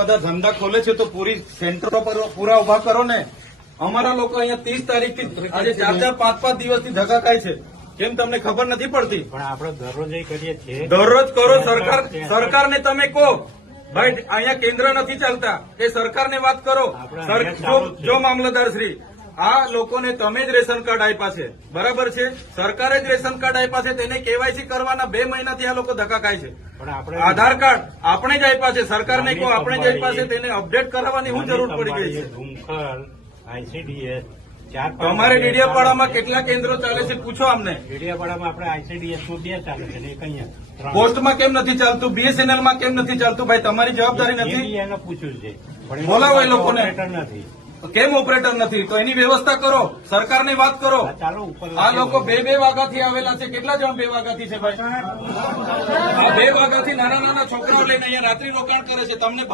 બધા ધંધા ખોલે છે તો પૂરી સેન્ટરો પર પૂરા ઉભા કરો ને. અમારા લોકો અહીંયા 30 તારીખથી આજે 4-5 દિવસથી ધક્કા ખાય છે. કેમ તમને ખબર નથી પડતી? પણ આપણે દરરોજ કરીએ છીએ. દરરોજ કરો. સરકારને તમે કહો ભાઈ અહીંયા કેન્દ્ર નથી ચાલતા એ સરકારને વાત કરો. જો મામલતદાર શ્રી આ લોકોને તમે જ રેશન કાર્ડ આપ્યા છે, બરાબર છે? સરકારે જ રેશન કાર્ડ આપ્યા છે, તેને કેવાયસી કરવાના 2 મહિનાથી આ લોકો ધક્કા ખાય છે. આધાર કાર્ડ આપણે જ આપ્યા છે, સરકારને કહો આપણે જ આપ્યા છે, તેને અપડેટ કરાવવાની શું જરૂર પડી ગઈ છે? ICDS તમારે ડેડિયાપાડામાં કેટલા કેન્દ્રો ચાલે છે પૂછો અમને. ડેડિયાપાડામાં આપણે ICDS નું 2 ચાલે છે ને એક અહીંયા. પોસ્ટમાં કેમ નથી ચાલતું? BSNL માં કેમ નથી ચાલતું? ભાઈ તમારી જવાબદારી નથી? એને પૂછ્યું છે. બોલાવો એ લોકોને. નથી કેમ ઓપરેટર નથી? તો એની વ્યવસ્થા કરો, સરકારની વાત કરો. ચાલો ઉપર આ લોકો 2 વાગ્યાથી આવેલા છે. કેટલા જણ 2 વાગ્યાથી છે ભાઈ? આ 2 વાગ્યાથી નાના છોકરાઓ લઈને અહીંયા રાત્રિ રોકાણ કરે છે. તમને